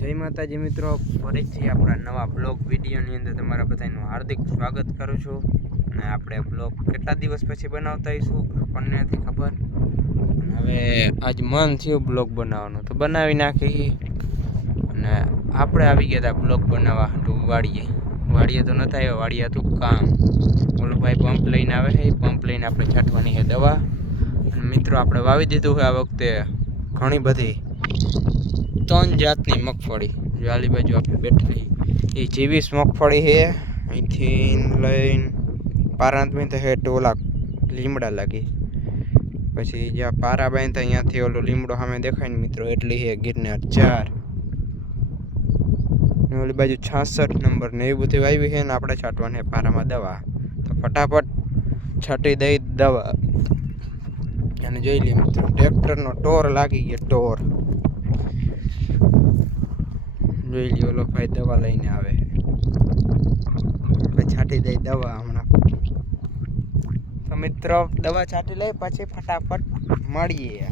જય માતાજી મિત્રો, ફરીથી આપણા નવા બ્લોગ વિડીયોની અંદર તમારા બધાનું હાર્દિક સ્વાગત કરું છું. અને આપણે બ્લોગ કેટલા દિવસ પછી બનાવતા હોઈશું આપણને નથી ખબર. હવે આજ મન થયું બ્લોગ બનાવવાનું તો બનાવી નાખી. અને આપણે આવી ગયા હતા બ્લોગ બનાવવા હતું વાડીએ તો નતા આવ્યા, વાડીએ હતું કામ. ઓલો ભાઈ પંપ લઈને આવે છે, પંપ લઈને આપણે છાંટવાની છે દવા. અને મિત્રો આપણે વાવી દીધું છે આ વખતે ઘણી બધી 3 જાતની મગફળી. જો આલી બાજુ આપણે બેઠા એ 24 મગફળી છે. અહીંથી લઈને પારાંતમાં તો હેઠ ઓલા લીમડા લાગી, પછી જ્યાં પારા બાંધતા અહીંયાથી ઓલો લીમડો સામે દેખાય ને મિત્રો, એટલી છે ગિરનાર 4. ને ઓલી બાજુ 66 નંબર ને એવી બધી વાવી છે ને આપણે છાંટવાની પારામાં દવા. તો ફટાફટ છાંટી દઈ દવા. અને જોઈ લઈએ મિત્રો, ટ્રેક્ટરનો ટોર લાગી ગયો, ટોર જોઈ લ્યો. ઓલો ભાઈ દવા લઈને આવે, આપણે છાંટી દઈ દવા હમણાં. તો મિત્રો દવા છાંટી લઈ પછી ફટાફટ મળીએ.